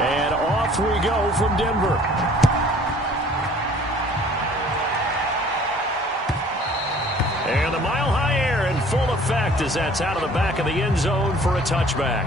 And off we go from Denver. And the mile-high air in full effect as that's out of the back of the end zone for a touchback.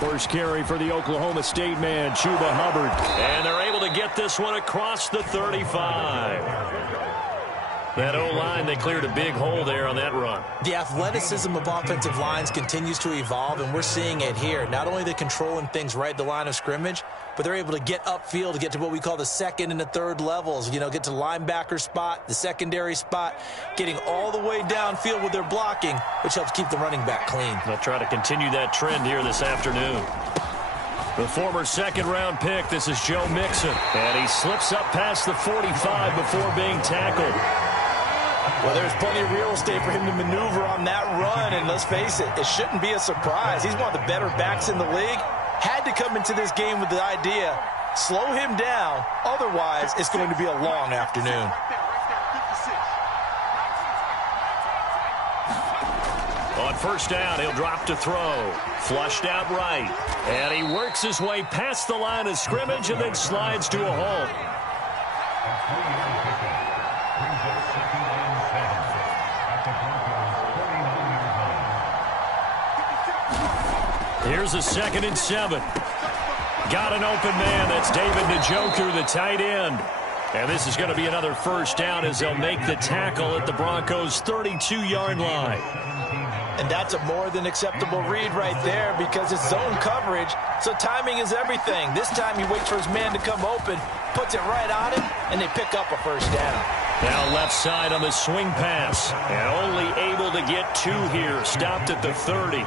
First carry for the Oklahoma State man, Chuba Hubbard. And they're able to get this one across the 35. That O-line, they cleared a big hole there on that run. The athleticism of offensive lines continues to evolve, and we're seeing it here. Not only are they controlling things right at the line of scrimmage, but they're able to get upfield to get to what we call the second and the third levels. You know, get to the linebacker spot, the secondary spot, getting all the way downfield with their blocking, which helps keep the running back clean. They'll try to continue that trend here this afternoon. The former second-round pick, this is Joe Mixon. And he slips up past the 45 before being tackled. Well, there's plenty of real estate for him to maneuver on that run, and let's face it, it shouldn't be a surprise. He's one of the better backs in the league. Had to come into this game with the idea, slow him down, otherwise it's going to be a long afternoon. On first down, he'll drop to throw. Flushed out right. And he works his way past the line of scrimmage and then slides to a halt. Here's a 2nd and 7. Got an open man. That's David Njoku, the tight end. And this is going to be another first down as they'll make the tackle at the Broncos' 32-yard line. And that's a more than acceptable read right there because it's zone coverage, so timing is everything. This time he waits for his man to come open, puts it right on him, and they pick up a first down. Now left side on the swing pass. And only able to get 2 here. Stopped at the 30.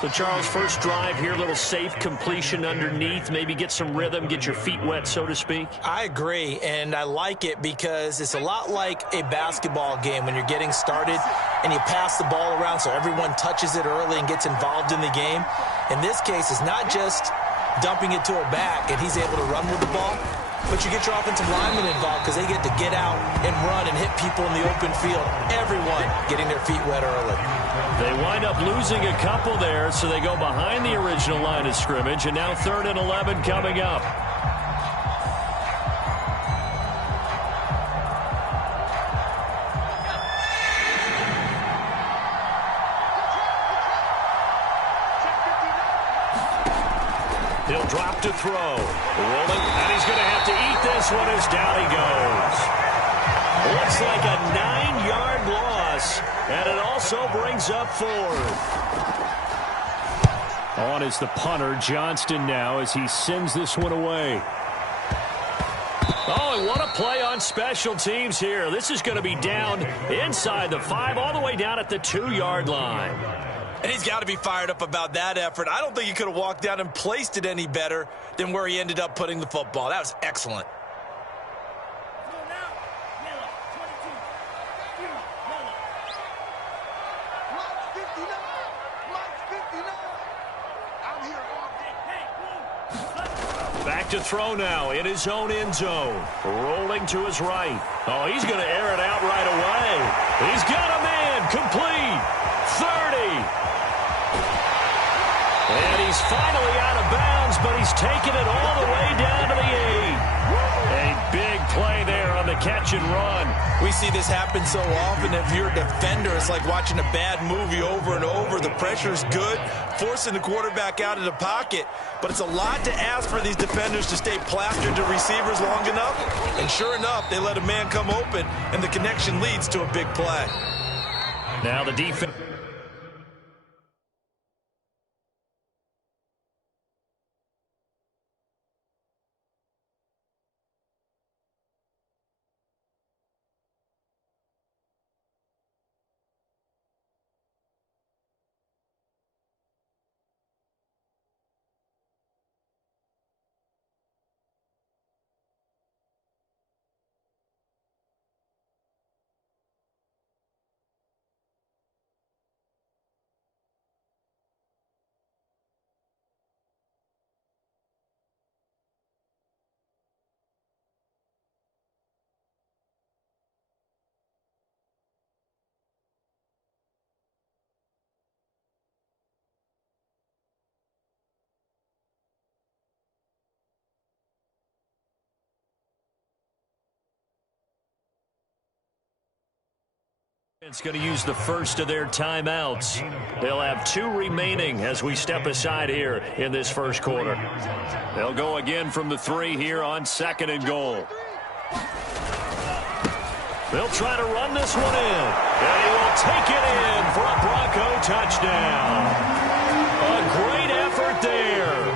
So, Charles, first drive here, little safe completion underneath. Maybe get some rhythm, get your feet wet, so to speak. I agree, and I like it because it's a lot like a basketball game when you're getting started and you pass the ball around so everyone touches it early and gets involved in the game. In this case, it's not just dumping it to a back and he's able to run with the ball, but you get your offensive linemen involved because they get to get out and run and hit people in the open field. Everyone getting their feet wet early. They wind up losing a couple there, so they go behind the original line of scrimmage, and now 3rd and 11 coming up. He'll drop to throw. Rolling, and he's going to have to eat this one as down he goes. Looks like a 9-yard loss, and it also brings up 4th. On is the punter, Johnston, now as he sends this one away. Oh, and what a play on special teams here. This is going to be down inside the 5, all the way down at the 2-yard line. And he's got to be fired up about that effort. I don't think he could have walked down and placed it any better than where he ended up putting the football. That was excellent. Back to throw now in his own end zone. Rolling to his right. Oh, he's going to air it out right away. He's got a man. Complete. 30. And he's finally out of bounds, but he's taken it all the way down to the 8. A big play there on the catch and run. We see this happen so often. If you're a defender, it's like watching a bad movie over and over. The pressure's good, forcing the quarterback out of the pocket. But it's a lot to ask for these defenders to stay plastered to receivers long enough. And sure enough, they let a man come open, and the connection leads to a big play. Now the defense. It's going to use the first of their timeouts. They'll have 2 remaining as we step aside here in this first quarter. They'll go again from the 3 here on 2nd and goal. They'll try to run this one in, and he will take it in for a Bronco touchdown. A great effort there.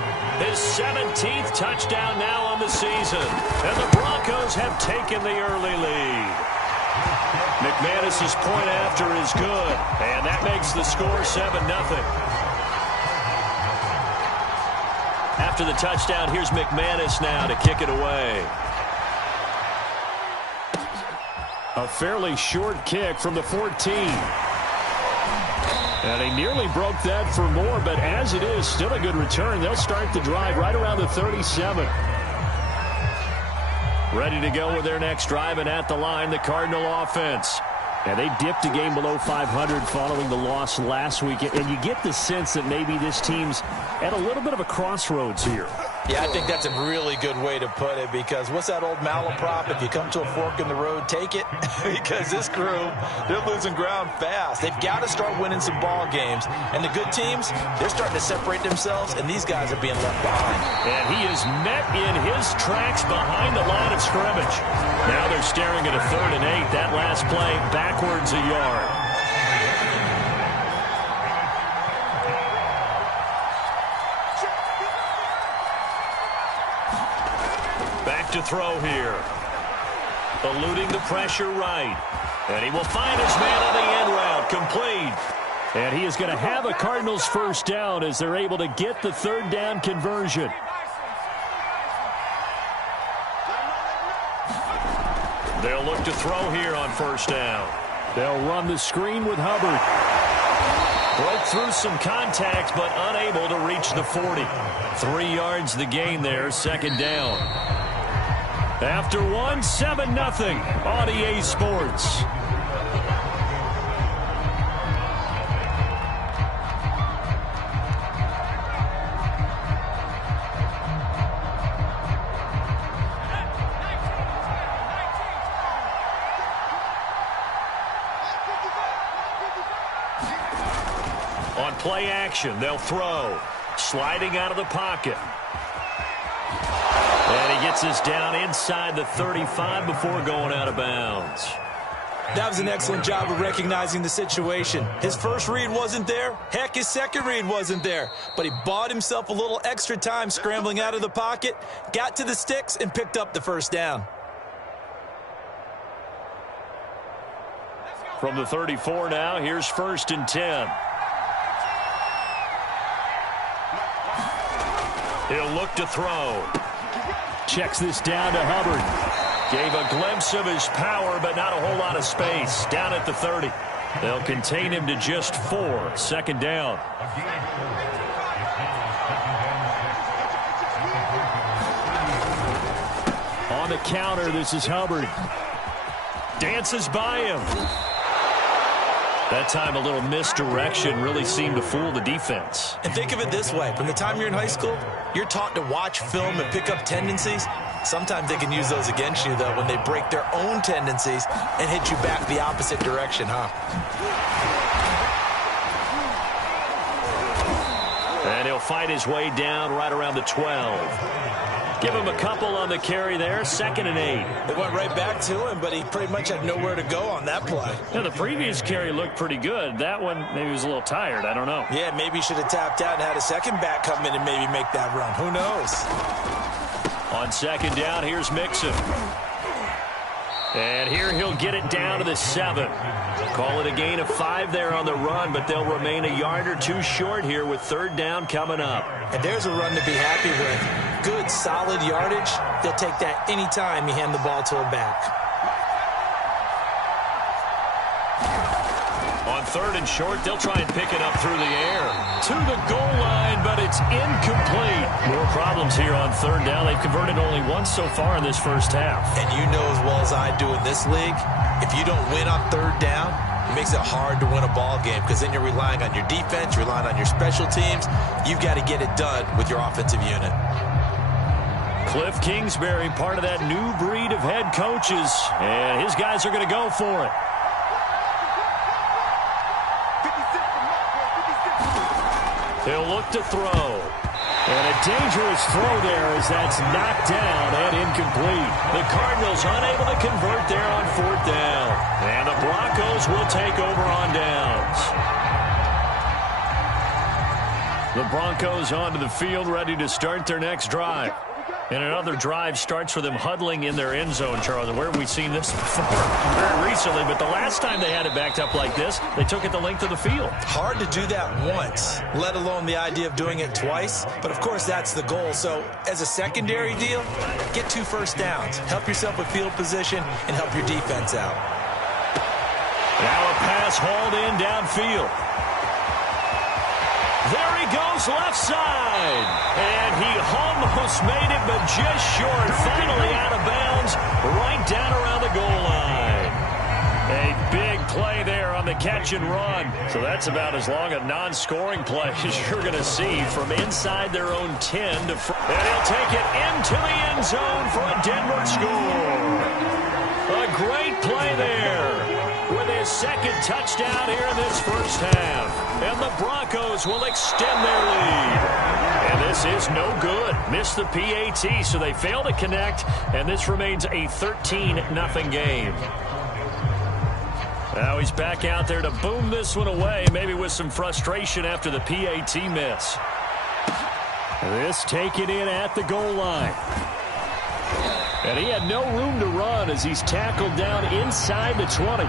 His 17th touchdown now on the season, and the Broncos have taken the early lead. McManus's point after is good, and that makes the score 7-0. After the touchdown, here's McManus now to kick it away. A fairly short kick from the 14. And he nearly broke that for more, but as it is, still a good return. They'll start the drive right around the 37. Ready to go with their next drive, and at the line, the Cardinal offense. And they dipped a game below 500 following the loss last week. And you get the sense that maybe this team's at a little bit of a crossroads here. Yeah, I think that's a really good way to put it, because what's that old malaprop? If you come to a fork in the road, take it. Because this crew, they're losing ground fast. They've got to start winning some ball games. And the good teams, they're starting to separate themselves, and these guys are being left behind. And he is met in his tracks behind the line of scrimmage. Now they're staring at a 3rd and 8. That last play backwards a yard. To throw here. Eluding the pressure right. And he will find his man on the end route. Complete. And he is going to have a Cardinals first down as they're able to get the 3rd down conversion. They'll look to throw here on 1st down. They'll run the screen with Hubbard. Broke through some contact, but unable to reach the 40. 3 yards the gain there, 2nd down. After 1, 7-0 on EA Sports. On play action, they'll throw. Sliding out of the pocket. And he gets this down inside the 35 before going out of bounds. That was an excellent job of recognizing the situation. His first read wasn't there. Heck, his second read wasn't there. But he bought himself a little extra time scrambling out of the pocket, got to the sticks, and picked up the 1st down. From the 34 now, here's 1st and 10. He'll look to throw. Checks this down to Hubbard. Gave a glimpse of his power, but not a whole lot of space. Down at the 30. They'll contain him to just 4. 2nd down. On the counter, this is Hubbard. Dances by him. That time a little misdirection really seemed to fool the defense. And think of it this way. From the time you're in high school, you're taught to watch film and pick up tendencies. Sometimes they can use those against you, though, when they break their own tendencies and hit you back the opposite direction, huh? And he'll fight his way down right around the 12. Give him a couple on the carry there. 2nd and 8. They went right back to him, but he pretty much had nowhere to go on that play. Yeah, the previous carry looked pretty good. That one, maybe he was a little tired. I don't know. Yeah, maybe he should have tapped out and had a second back come in and maybe make that run. Who knows? On 2nd down, here's Mixon. And here he'll get it down to the 7. Call it a gain of 5 there on the run, but they'll remain a yard or 2 short here with 3rd down coming up. And there's a run to be happy with. Good, solid yardage. They'll take that any time you hand the ball to a back. On 3rd and short, they'll try and pick it up through the air. To the goal line, but it's incomplete. More problems here on 3rd down. They've converted only once so far in this first half. And you know as well as I do in this league, if you don't win on 3rd down, it makes it hard to win a ball game, because then you're relying on your defense, you're relying on your special teams. You've got to get it done with your offensive unit. Cliff Kingsbury, part of that new breed of head coaches, and his guys are going to go for it. He'll look to throw. And a dangerous throw there as that's knocked down and incomplete. The Cardinals unable to convert there on 4th down. And the Broncos will take over on downs. The Broncos onto the field, ready to start their next drive. And another drive starts with them huddling in their end zone, Charles. And where have we seen this before? Very recently, but the last time they had it backed up like this, they took it the length of the field. Hard to do that once, let alone the idea of doing it twice. But, of course, that's the goal. So, as a secondary deal, get 2 first downs. Help yourself with field position and help your defense out. Now a pass hauled in downfield. There he goes left side. And he almost made it, but just short. Finally out of bounds, right down around the goal line. A big play there on the catch and run. So that's about as long a non-scoring play as you're going to see from inside their own 10 to... And he'll take it into the end zone for a Denver score. A great play there with his second touchdown here in this first half. And the Broncos will extend their lead. And this is no good. Missed the PAT, so they fail to connect, and this remains a 13-0 game. Now he's back out there to boom this one away, maybe with some frustration after the PAT miss. This taken in at the goal line. And he had no room to run as he's tackled down inside the 20.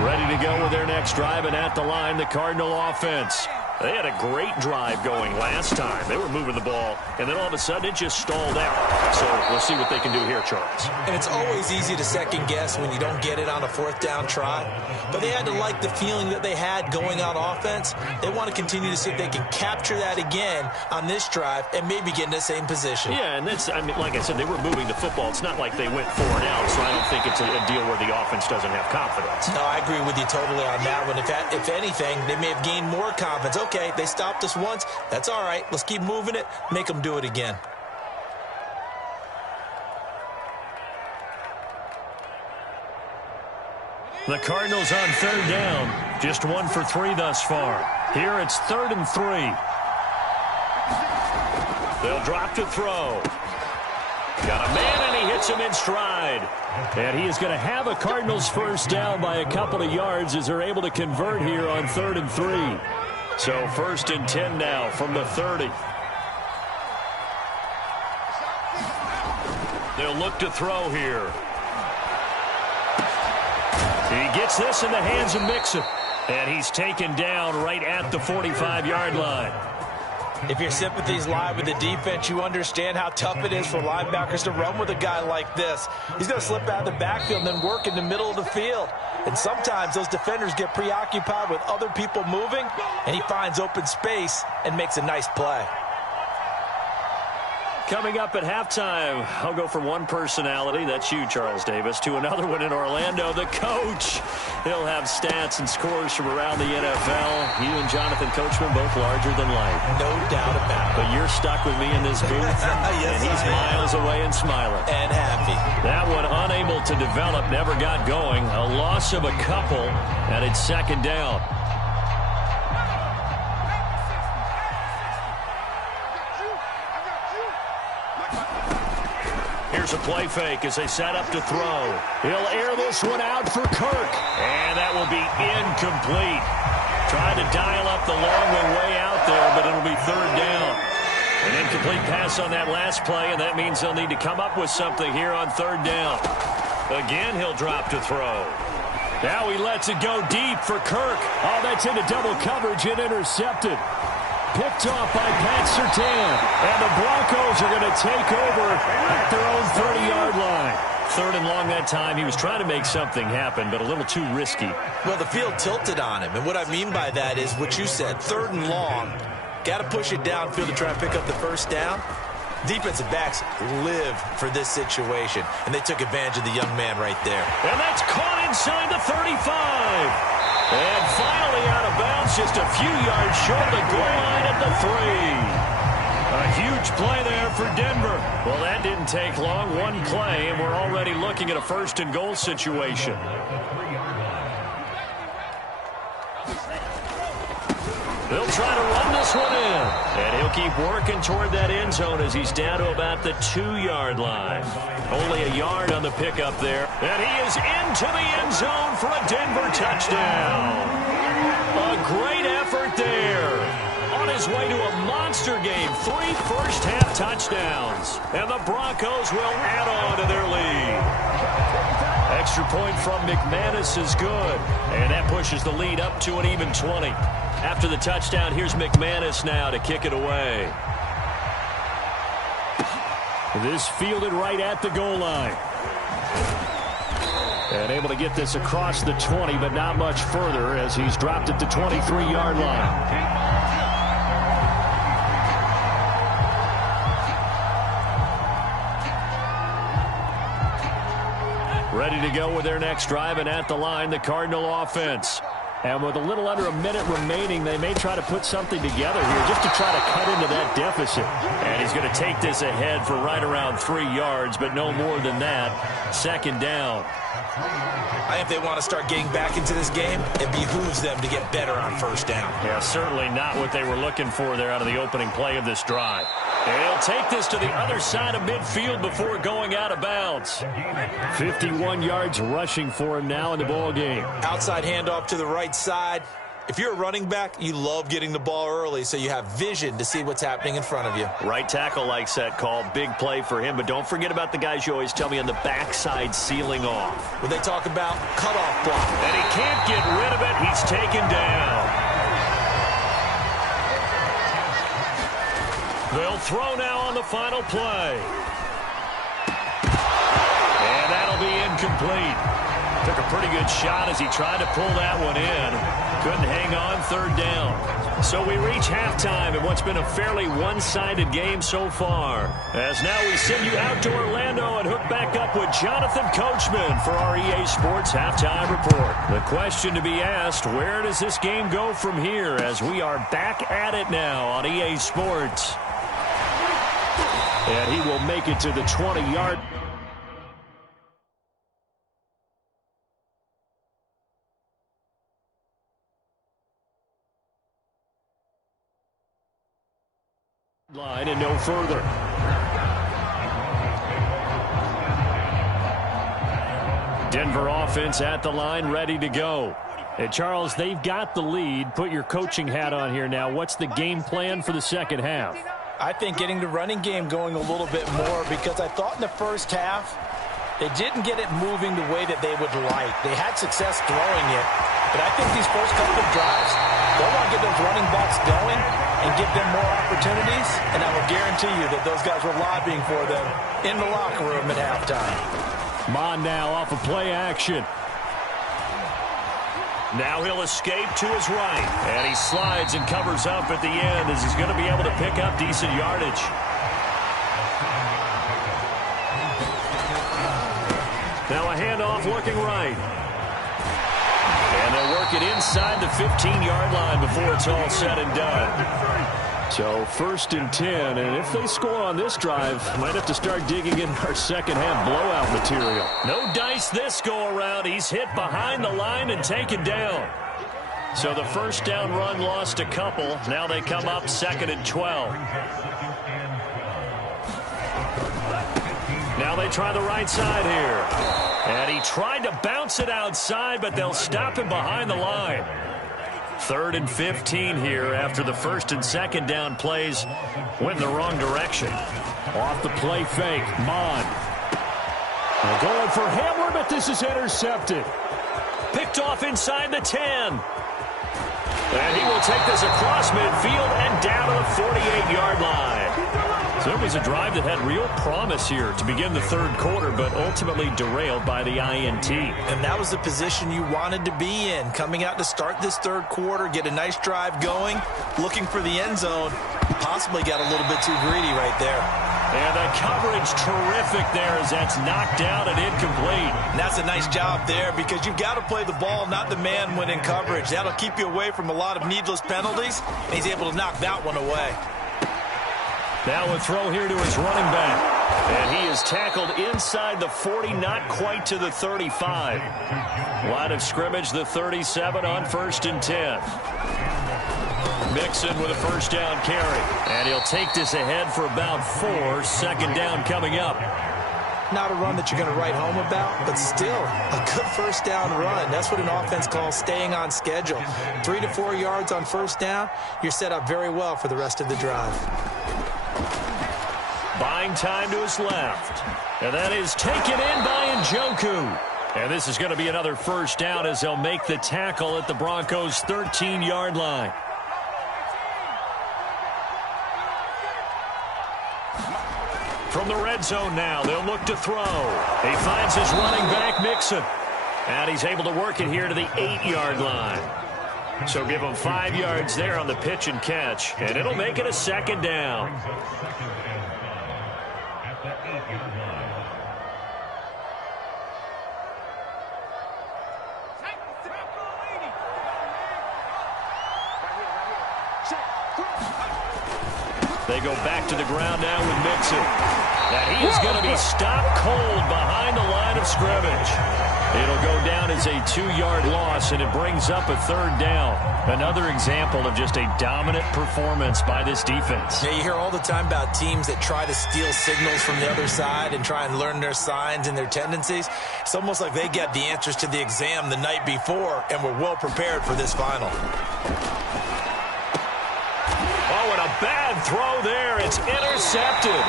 Ready to go with their next drive, and at the line, the Cardinal offense. They had a great drive going last time. They were moving the ball, and then all of a sudden it just stalled out. So we'll see what they can do here, Charles. And it's always easy to second guess when you don't get it on a 4th down try. But they had to like the feeling that they had going on offense. They want to continue to see if they can capture that again on this drive and maybe get in the same position. Yeah, and that's, I mean, like I said, they were moving the football. It's not like they went 4 and out, so I don't think it's a deal where the offense doesn't have confidence. No, I agree with you totally on that one. If anything, they may have gained more confidence. Okay, they stopped us once. That's all right. Let's keep moving it. Make them do it again. The Cardinals on 3rd down. Just 1 for 3 thus far. Here it's 3rd and 3. They'll drop to throw. Got a man, and he hits him in stride. And he is going to have a Cardinals first down by a couple of yards as they're able to convert here on 3rd and 3. So 1st and 10 now from the 30. They'll look to throw here. He gets this in the hands of Mixon. And he's taken down right at the 45-yard line. If your sympathies lie with the defense, you understand how tough it is for linebackers to run with a guy like this. He's going to slip out of the backfield and then work in the middle of the field. And sometimes those defenders get preoccupied with other people moving, and he finds open space and makes a nice play. Coming up at halftime, I'll go from one personality, that's you, Charles Davis, to another one in Orlando, the coach. He'll have stats and scores from around the NFL. You and Jonathan Coachman, both larger than life. No doubt about it. But you're stuck with me in this booth, yes, and he's miles away and smiling. And happy. That one unable to develop, never got going. A loss of a couple, and it's 2nd down. Here's a play fake as they set up to throw. He'll air this one out for Kirk. And that will be incomplete. Trying to dial up the long way out there, but it'll be 3rd down. An incomplete pass on that last play, and that means they'll need to come up with something here on 3rd down. Again, he'll drop to throw. Now he lets it go deep for Kirk. Oh, that's into double coverage and intercepted. Picked off by Pat Surtain. And the Broncos are going to take over at their own 30-yard line. 3rd and long that time. He was trying to make something happen, but a little too risky. Well, the field tilted on him. And what I mean by that is what you said, 3rd and long. Got to push it downfield to try and pick up the first down. Defensive backs live for this situation. And they took advantage of the young man right there. And that's caught inside the 35. And finally out of bounds, just a few yards short of the goal line at the 3. A huge play there for Denver. Well, that didn't take long. One play, and we're already looking at a 1st and goal situation. They'll try to run this one in. And he'll keep working toward that end zone as he's down to about the 2-yard line. Only a yard on the pickup there. And he is into the end zone for a Denver touchdown. A great effort there. On his way to a monster game. 3 first-half touchdowns. And the Broncos will add on to their lead. Extra point from McManus is good. And that pushes the lead up to an even 20. After the touchdown, here's McManus now to kick it away. This fielded right at the goal line. And able to get this across the 20, but not much further as he's dropped at the 23-yard line. Ready to go with their next drive, and at the line, the Cardinal offense. And with a little under a minute remaining, they may try to put something together here just to try to cut into that deficit. And he's going to take this ahead for right around 3 yards, but no more than that. 2nd down. I think they want to start getting back into this game. It behooves them to get better on 1st down. Yeah, certainly not what they were looking for there out of the opening play of this drive. And he'll take this to the other side of midfield before going out of bounds. 51 yards rushing for him now in the ball game. Outside handoff to the right side. If you're a running back, you love getting the ball early so you have vision to see what's happening in front of you. Right tackle likes that call. Big play for him. But don't forget about the guys you always tell me on the backside sealing off. When they talk about cutoff block. And he can't get rid of it. He's taken down. They'll throw now on the final play. And that'll be incomplete. Took a pretty good shot as he tried to pull that one in. Couldn't hang on. 3rd down. So we reach halftime in what's been a fairly one-sided game so far. As now we send you out to Orlando and hook back up with Jonathan Coachman for our EA Sports Halftime Report. The question to be asked, where does this game go from here as we are back at it now on EA Sports? And he will make it to the 20-yard line and no further. Denver offense at the line, ready to go. And Charles, they've got the lead. Put your coaching hat on here now. What's the game plan for the 2nd half? I think getting the running game going a little bit more, because I thought in the 1st half they didn't get it moving the way that they would like. They had success throwing it, but I think these first couple of drives, they'll want to get those running backs going and give them more opportunities, and I will guarantee you that those guys were lobbying for them in the locker room at halftime. Mon now off of play action. Now he'll escape to his right. And he slides and covers up at the end as he's going to be able to pick up decent yardage. Now a handoff looking right. And they'll work it inside the 15-yard line before it's all said and done. So 1st and 10, and if they score on this drive, might have to start digging in our 2nd half blowout material. No dice this go around. He's hit behind the line and taken down. So the 1st down run lost a couple. Now they come up 2nd and 12. Now they try the right side here. And he tried to bounce it outside, but they'll stop him behind the line. 3rd and 15 here after the 1st and 2nd down plays went in the wrong direction. Off the play fake, Mon. They're going for Hamler, but this is intercepted. Picked off inside the 10. And he will take this across midfield and down to the 48-yard line. So it was a drive that had real promise here to begin the 3rd quarter, but ultimately derailed by the INT. And that was the position you wanted to be in, coming out to start this 3rd quarter, get a nice drive going, looking for the end zone. Possibly got a little bit too greedy right there. And the coverage terrific there as that's knocked down and incomplete. And that's a nice job there because you've got to play the ball, not the man when in coverage. That'll keep you away from a lot of needless penalties, and he's able to knock that one away. Now a throw here to his running back. And he is tackled inside the 40, not quite to the 35. Line of scrimmage, the 37 on 1st and 10. Mixon with a first down carry. And he'll take this ahead for about 4. Second down coming up. Not a run that you're going to write home about, but still a good first down run. That's what an offense calls staying on schedule. 3 to 4 yards on first down, you're set up very well for the rest of the drive. Buying time to his left. And that is taken in by Njoku. And this is going to be another first down as they'll make the tackle at the Broncos' 13-yard line. From the red zone now, they'll look to throw. He finds his running back, Mixon. And he's able to work it here to the 8-yard line. So give him 5 yards there on the pitch and catch. And it'll make it a second down. They go back to the ground now with Mixon. And he is going to be stopped cold behind the line of scrimmage. It'll go down as a 2-yard loss, and it brings up a third down. Another example of just a dominant performance by this defense. Yeah, you hear all the time about teams that try to steal signals from the other side and try and learn their signs and their tendencies. It's almost like they get the answers to the exam the night before and were well prepared for this final. Oh, and a bad throw there. It's intercepted.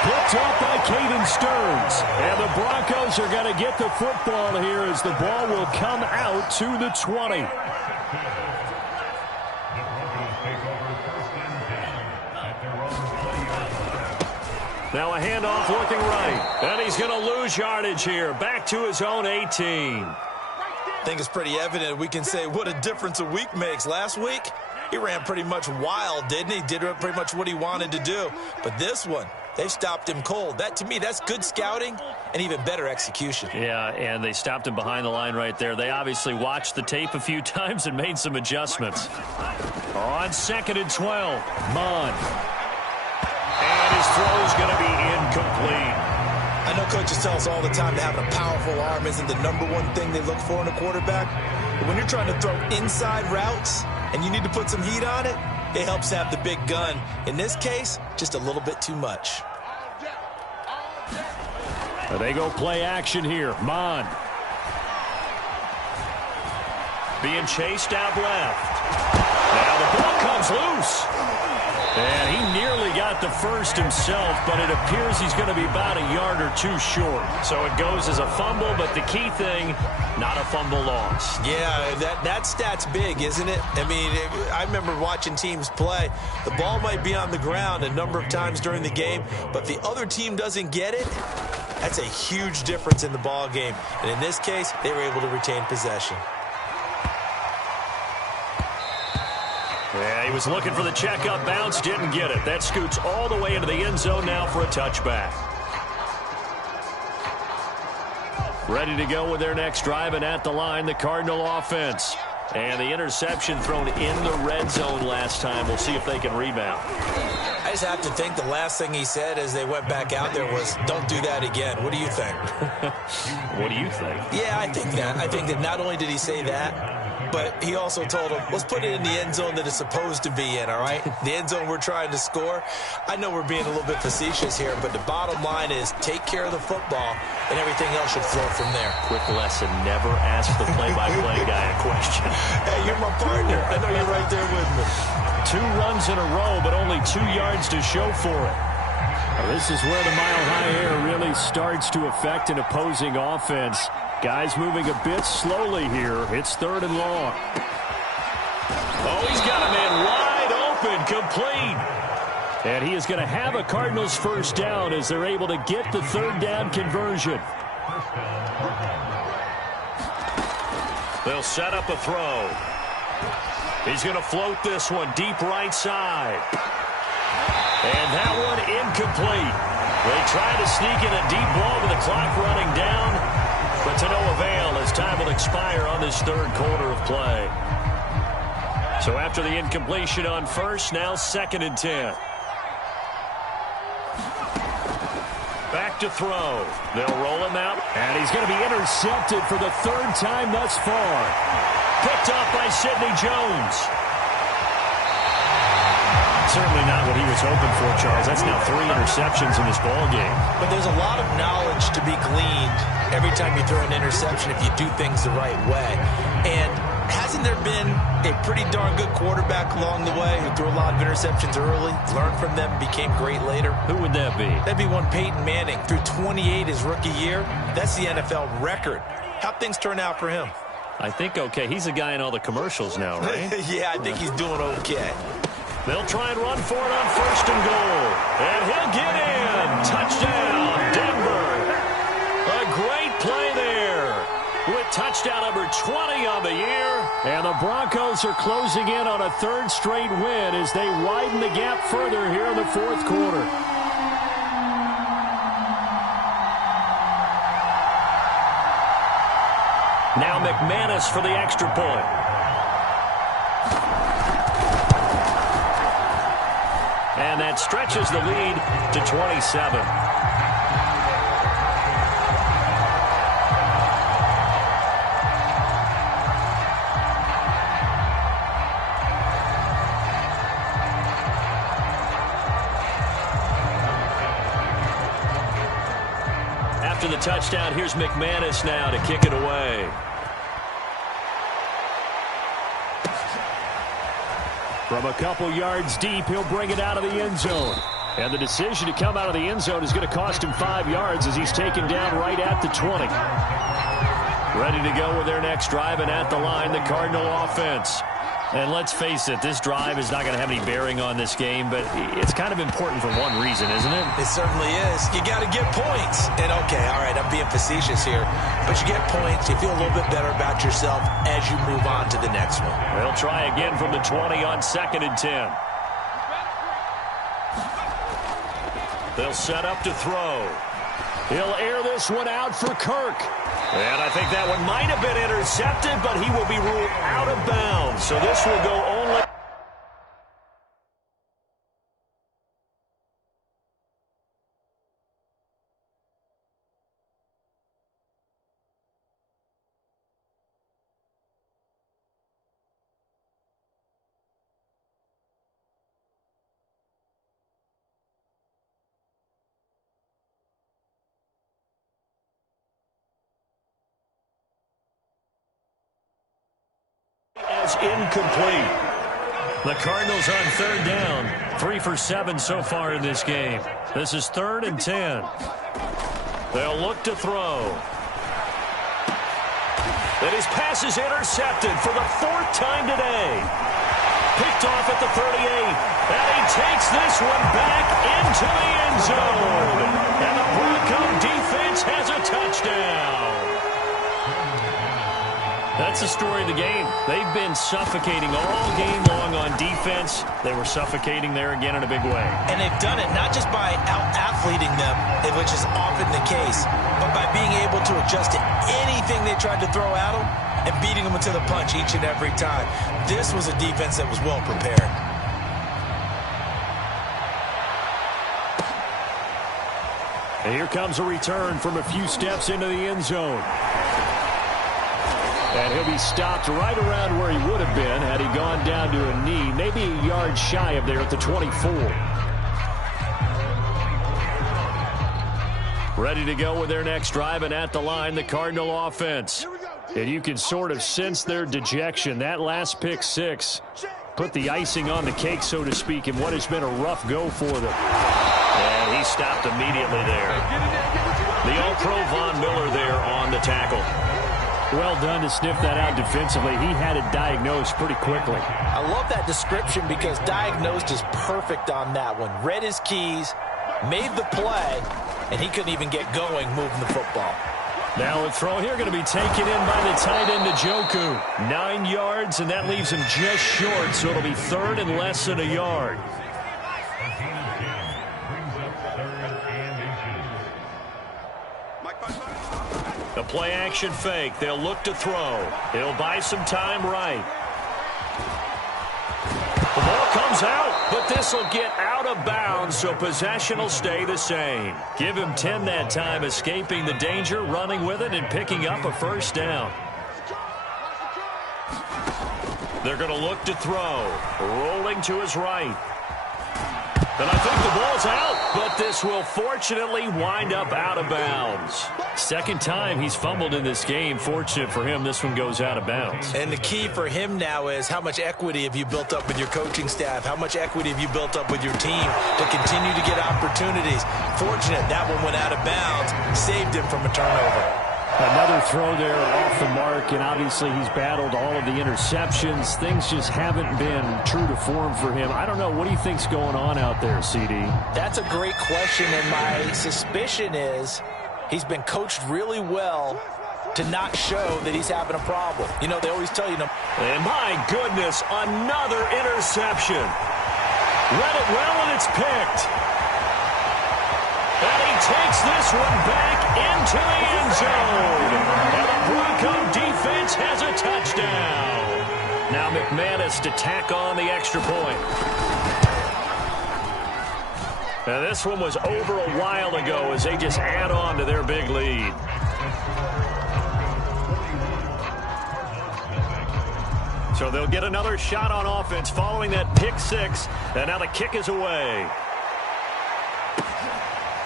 Picked up by Caden Stearns. And the Broncos are going to get the football here as the ball will come out to the 20. Now a handoff looking right. And he's going to lose yardage here. Back to his own 18. I think it's pretty evident we can say what a difference a week makes. Last week, he ran pretty much wild, didn't he? Did pretty much what he wanted to do. But this one, they stopped him cold. That, to me, that's good scouting and even better execution. Yeah, and they stopped him behind the line right there. They obviously watched the tape a few times and made some adjustments. On 2nd and 12, Mon. And his throw is going to be incomplete. I know coaches tell us all the time that having a powerful arm isn't the #1 thing they look for in a quarterback. But when you're trying to throw inside routes and you need to put some heat on it, it helps have the big gun. In this case, just a little bit too much. They go play action here. Mon. Being chased out left. Now the ball comes loose. And he nearly got the first himself, but it appears he's going to be about a yard or two short. So it goes as a fumble, but the key thing, not a fumble loss. Yeah, that stat's big, isn't it? I mean, I remember watching teams play. The ball might be on the ground a number of times during the game, but if the other team doesn't get it, that's a huge difference in the ball game. And in this case, they were able to retain possession. Yeah, he was looking for the checkup bounce, didn't get it. That scoots all the way into the end zone now for a touchback. Ready to go with their next drive, and at the line, the Cardinal offense. And the interception thrown in the red zone last time. We'll see if they can rebound. I just have to think the last thing he said as they went back out there was, don't do that again. What do you think? What do you think? Yeah, I think that. I think that not only did he say that, but he also told him, let's put it in the end zone that it's supposed to be in, all right? The end zone we're trying to score. I know we're being a little bit facetious here, but the bottom line is take care of the football, and everything else should flow from there. Quick lesson, never ask the play-by-play guy a question. Hey, you're my partner. I know you're right there with me. 2 runs in a row, but only 2 yards to show for it. Well, this is where the mile-high air really starts to affect an opposing offense. Guys moving a bit slowly here. It's 3rd and long. Oh, he's got a man wide open, complete. And he is going to have a Cardinals first down as they're able to get the 3rd down conversion. They'll set up a throw. He's going to float this one deep right side. And that one incomplete. They try to sneak in a deep ball with the clock running down, but to no avail as time will expire on this 3rd quarter of play. So after the incompletion on first, now 2nd and 10. Back to throw. They'll roll him out. And he's going to be intercepted for the third time thus far. Picked off by Sidney Jones. Certainly not what he was hoping for, Charles. That's now 3 interceptions in this ball game. But there's a lot of knowledge to be gleaned every time you throw an interception if you do things the right way. And hasn't there been a pretty darn good quarterback along the way who threw a lot of interceptions early, learned from them, became great later? Who would that be? That'd be one Peyton Manning. Threw 28 his rookie year. That's the NFL record. How'd things turn out for him? I think okay. He's a guy in all the commercials now, right? Yeah, I think he's doing okay. They'll try and run for it on 1st and goal. And he'll get in. Touchdown, Denver. A great play there with touchdown number 20 on the year. And the Broncos are closing in on a 3rd straight win as they widen the gap further here in the 4th quarter. Now McManus for the extra point. And that stretches the lead to 27. After the touchdown, here's McManus now to kick it away. From a couple yards deep, he'll bring it out of the end zone. And the decision to come out of the end zone is going to cost him 5 yards as he's taken down right at the 20. Ready to go with their next drive, and at the line, the Cardinal offense. And let's face it, this drive is not going to have any bearing on this game, but it's kind of important for one reason, isn't it? It certainly is. You got to get points. And, okay, all right, I'm being facetious here, but you get points, you feel a little bit better about yourself as you move on to the next one. They'll try again from the 20 on 2nd and 10. They'll set up to throw. He'll air this one out for Kirk. And I think that one might have been intercepted, but he will be ruled out of bounds. So this will go only... as incomplete. The Cardinals on 3rd down. 3 for 7 so far in this game. This is 3rd and 10. They'll look to throw. And his pass is intercepted for the 4th time today. Picked off at the 38. And he takes this one back into the end zone. And the Bronco defense has a touchdown. That's the story of the game. They've been suffocating all game long on defense. They were suffocating there again in a big way. And they've done it not just by out-athleting them, which is often the case, but by being able to adjust to anything they tried to throw at them and beating them into the punch each and every time. This was a defense that was well prepared. And here comes a return from a few steps into the end zone. And he'll be stopped right around where he would have been had he gone down to a knee, maybe a yard shy of there at the 24. Ready to go with their next drive, and at the line, the Cardinal offense. And you can sort of sense their dejection. That last pick 6 put the icing on the cake, so to speak, in what has been a rough go for them. And he stopped immediately there. The All-Pro Von Miller there on the tackle. Well done to sniff that out defensively. He had it diagnosed pretty quickly. I love that description because diagnosed is perfect on that one. Read his keys, made the play, and he couldn't even get going moving the football. Now a throw here going to be taken in by the tight end, Njoku. 9 yards, and that leaves him just short, so it'll be 3rd and less than a yard. The play action fake. They'll look to throw. He'll buy some time right. The ball comes out, but this will get out of bounds, so possession will stay the same. Give him 10 that time, escaping the danger, running with it, and picking up a first down. They're going to look to throw. Rolling to his right. And I think the ball's out, but this will fortunately wind up out of bounds. Second time he's fumbled in this game. Fortunate for him, this one goes out of bounds. And the key for him now is how much equity have you built up with your coaching staff? How much equity have you built up with your team to continue to get opportunities? Fortunate that one went out of bounds, saved him from a turnover. Another throw there off the mark, and obviously he's battled all of the interceptions. Things just haven't been true to form for him. I don't know. What do you think's going on out there, CD? That's a great question, and my suspicion is he's been coached really well to not show that he's having a problem. You know, they always tell you. And my goodness, another interception. Read it well, and it's picked. And he takes this one back into the end zone. And the Bronco defense has a touchdown. Now McManus to tack on the extra point. Now this one was over a while ago as they just add on to their big lead. So they'll get another shot on offense following that pick six. And now the kick is away.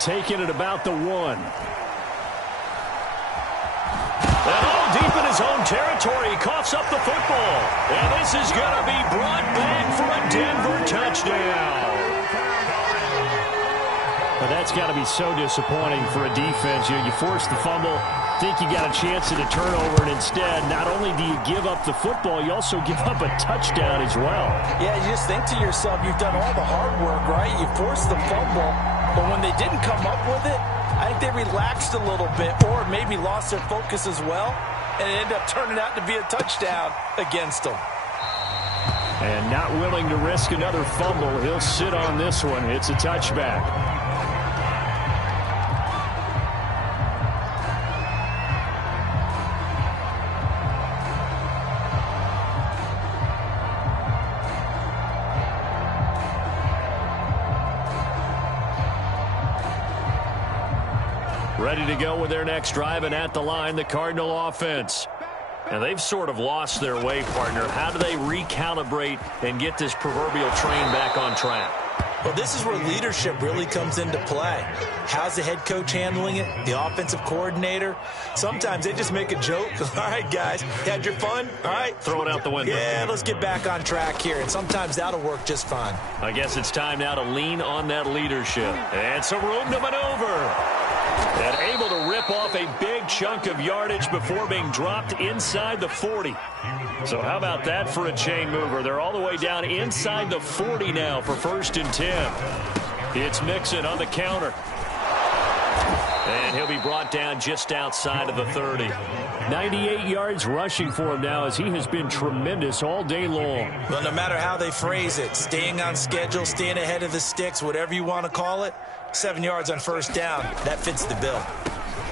Taking it about the 1. And all deep in his own territory, he coughs up the football. And this is going to be brought back for a Denver touchdown. But that's got to be so disappointing for a defense. You force the fumble, think you got a chance at a turnover, and instead, not only do you give up the football, you also give up a touchdown as well. Yeah, you just think to yourself, you've done all the hard work, right? You forced the fumble, but when they didn't come up with it, I think they relaxed a little bit or maybe lost their focus as well, and it ended up turning out to be a touchdown against them. And not willing to risk another fumble, he'll sit on this one. It's a touchback. Ready to go with their next drive, and at the line, the Cardinal offense. And they've sort of lost their way, partner. How do they recalibrate and get this proverbial train back on track? Well, this is where leadership really comes into play. How's the head coach handling it? The offensive coordinator? Sometimes they just make a joke. All right, guys, you had your fun? All right. Throw it out the window. Yeah, let's get back on track here. And sometimes that'll work just fine. I guess it's time now to lean on that leadership. And some room to maneuver. And able to rip off a big chunk of yardage before being dropped inside the 40. So how about that for a chain mover? They're all the way down inside the 40 now for 1st and 10. It's Mixon on the counter. And he'll be brought down just outside of the 30. 98 yards rushing for him now as he has been tremendous all day long. Well, no matter how they phrase it, staying on schedule, staying ahead of the sticks, whatever you want to call it, 7 yards on 1st down, that fits the bill.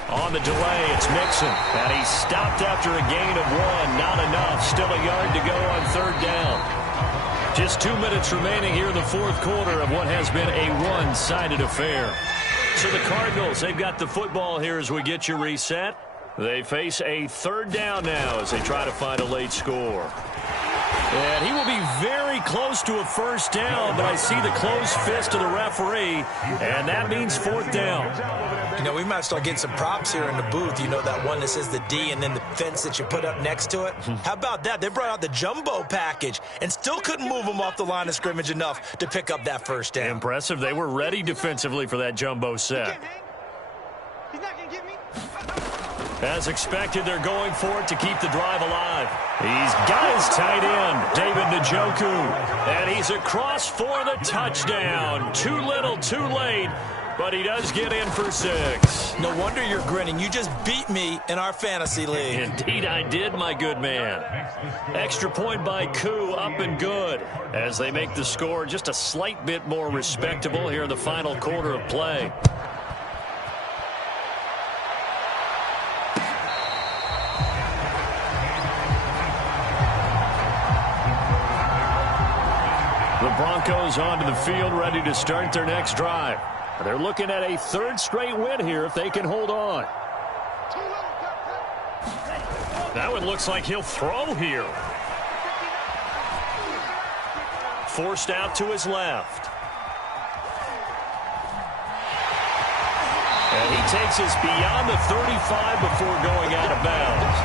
On the delay, it's Mixon. And he's stopped after a gain of 1. Not enough. Still a yard to go on 3rd down. Just 2 minutes remaining here in the 4th quarter of what has been a one-sided affair. So the Cardinals, they've got the football here as we get you reset. They face a 3rd down now as they try to find a late score. And he will be very close to a 1st down, but I see the closed fist of the referee, and that means 4th down. You know, we might start getting some props here in the booth. You know, that one that says the D and then the fence that you put up next to it? How about that? They brought out the jumbo package and still couldn't move them off the line of scrimmage enough to pick up that 1st down. Impressive. They were ready defensively for that jumbo set. He's not going to get me. As expected, they're going for it to keep the drive alive. He's got his tight end, David Njoku. And he's across for the touchdown. Too little, too late. But he does get in for 6. No wonder you're grinning. You just beat me in our fantasy league. Indeed I did, my good man. Extra point by Koo, up and good. As they make the score just a slight bit more respectable here in the final quarter of play. The Broncos onto the field, ready to start their next drive. They're looking at a third straight win here if they can hold on. That one looks like he'll throw here. Forced out to his left. And he takes us beyond the 35 before going out of bounds.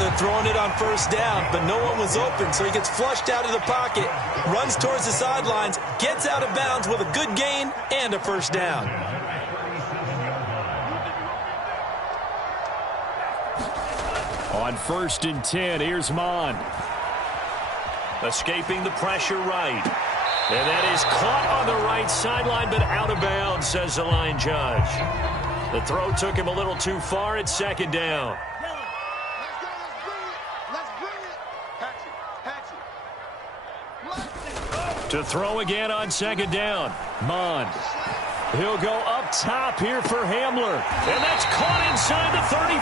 They're throwing it on first down, but no one was open, so he gets flushed out of the pocket, runs towards the sidelines, gets out of bounds with a good gain and a first down. On 1st and 10, here's Mond. Escaping the pressure right. And that is caught on the right sideline, but out of bounds, says the line judge. The throw took him a little too far at 2nd down. To throw again on 2nd down. Mond. He'll go up top here for Hamler. And that's caught inside the 35.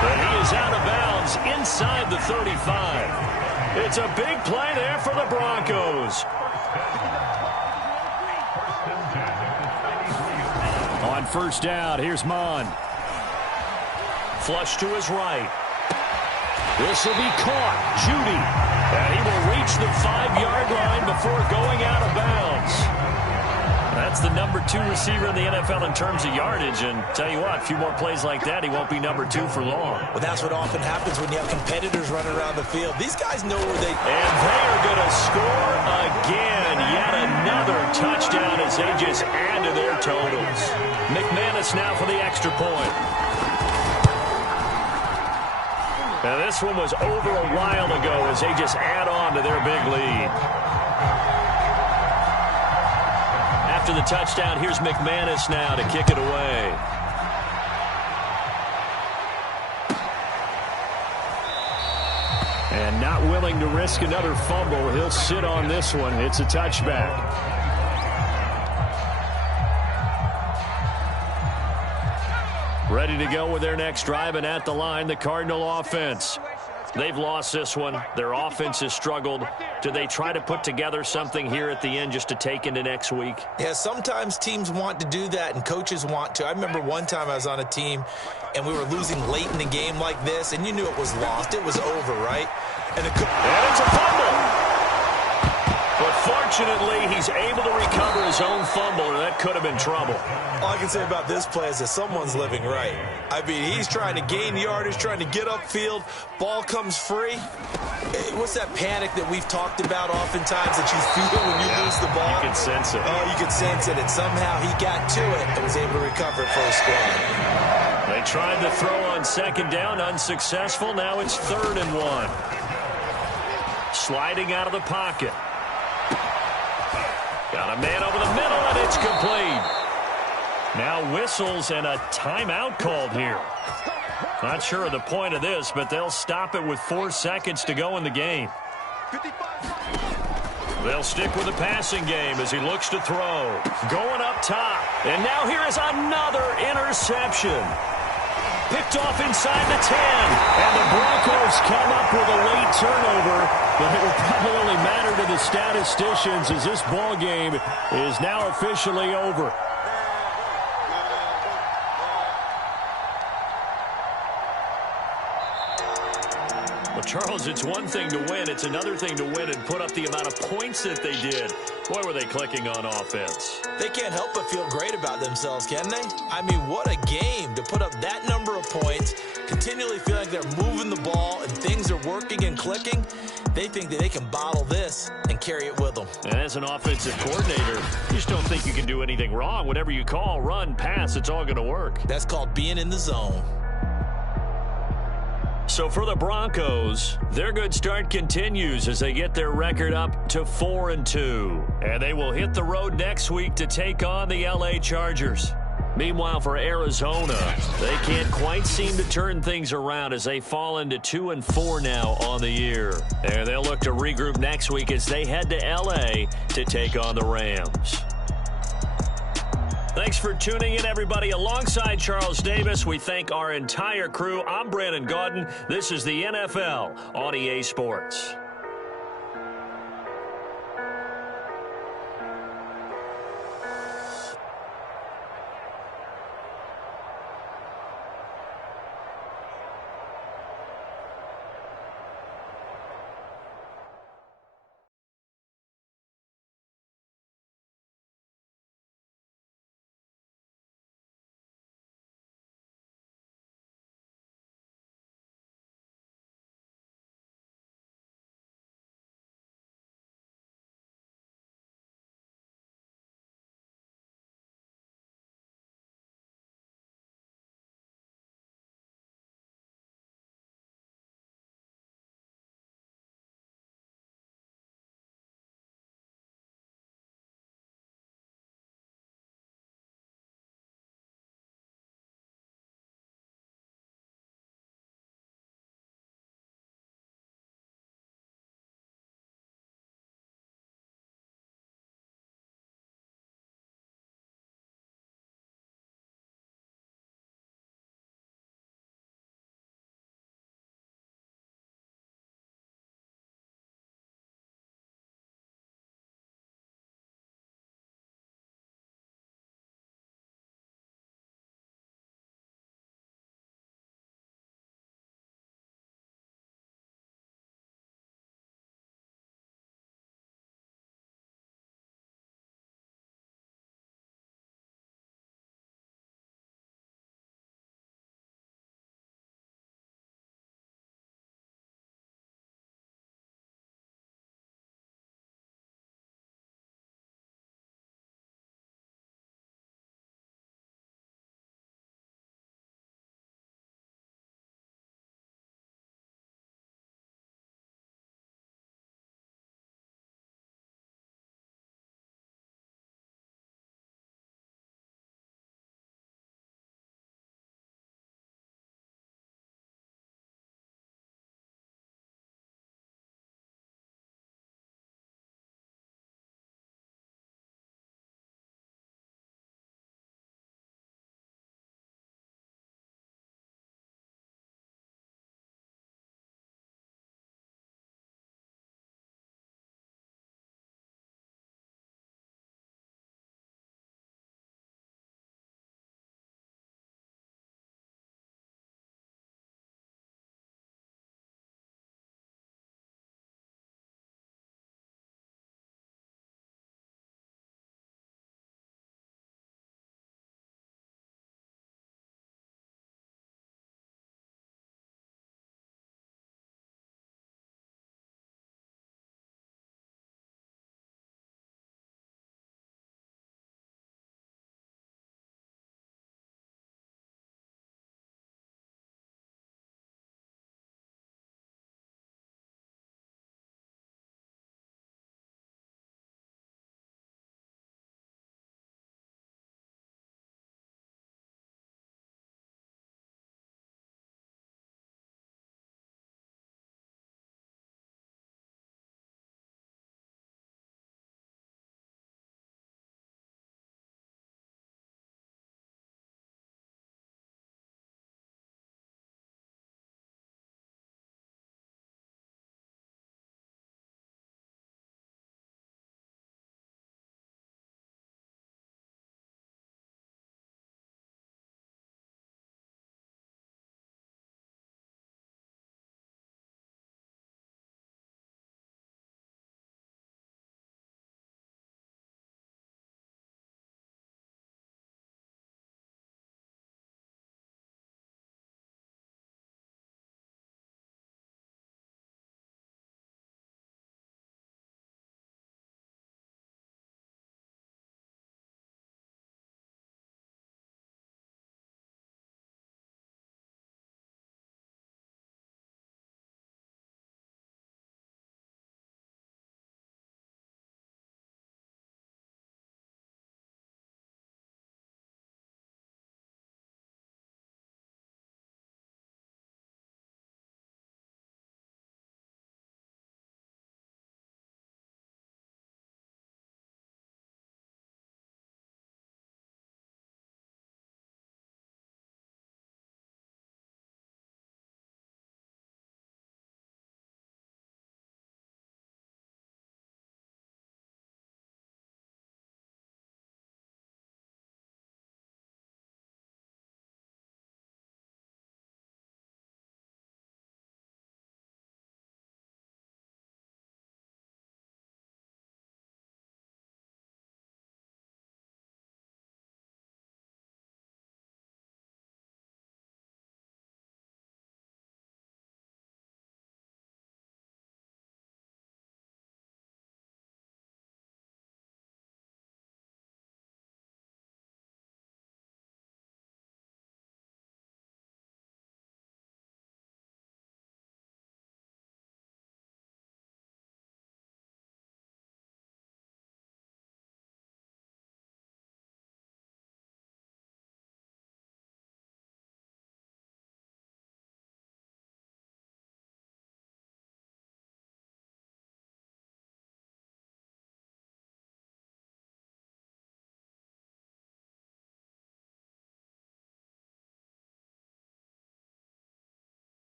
But he is out of bounds inside the 35. It's a big play there for the Broncos. On 1st down, here's Mond. Flush to his right. This will be caught. Judy. And he will reach the 5-yard line before going out of bounds. That's the number 2 receiver in the NFL in terms of yardage. And tell you what, a few more plays like that, he won't be number 2 for long. Well, that's what often happens when you have competitors running around the field. These guys know where they... And they are going to score again. Yet another touchdown as they just add to their totals. McManus now for the extra point. Now, this one was over a while ago as they just add on to their big lead. After the touchdown, here's McManus now to kick it away. And not willing to risk another fumble. He'll sit on this one. It's a touchback. Ready to go with their next drive, and at the line, the Cardinal offense. They've lost this one. Their offense has struggled. Do they try to put together something here at the end just to take into next week? Yeah, sometimes teams want to do that, and coaches want to. I remember one time I was on a team, and we were losing late in the game like this, and you knew it was lost. It was over, right? And it's a fumble. But fortunately, he's able to recover his own fumble, or that could have been trouble. All I can say about this play is that someone's living right. I mean, he's trying to gain yardage, trying to get upfield. Ball comes free. What's that panic that we've talked about oftentimes that you feel when you lose the ball? You can sense it. Oh, you can sense it. And somehow he got to it and was able to recover it for a squad. They tried to throw on 2nd down, unsuccessful. Now it's 3rd and 1. Sliding out of the pocket. Got a man over the middle, and it's complete. Now whistles and a timeout called here. Not sure of the point of this, but they'll stop it with 4 seconds to go in the game. They'll stick with the passing game as he looks to throw. Going up top. And now here is another interception. Picked off inside the 10. And the Broncos come up with a late turnover, but it will probably only matter to the statisticians as this ball game is now officially over. Well, Charles, it's one thing to win. It's another thing to win and put up the amount of points that they did. Boy, were they clicking on offense. They can't help but feel great about themselves, can they? I mean, what a game to put up that number of points, continually feel like they're moving the ball and things are working and clicking. They think that they can bottle this and carry it with them. And as an offensive coordinator, you just don't think you can do anything wrong. Whatever you call, run, pass, it's all going to work. That's called being in the zone. So for the Broncos, their good start continues as they get their record up to 4-2. And they will hit the road next week to take on the LA Chargers. Meanwhile, for Arizona, they can't quite seem to turn things around as they fall into 2-4 now on the year. And they'll look to regroup next week as they head to LA to take on the Rams. Thanks for tuning in, everybody. Alongside Charles Davis, we thank our entire crew. I'm Brandon Gaudin. This is the NFL on EA Sports.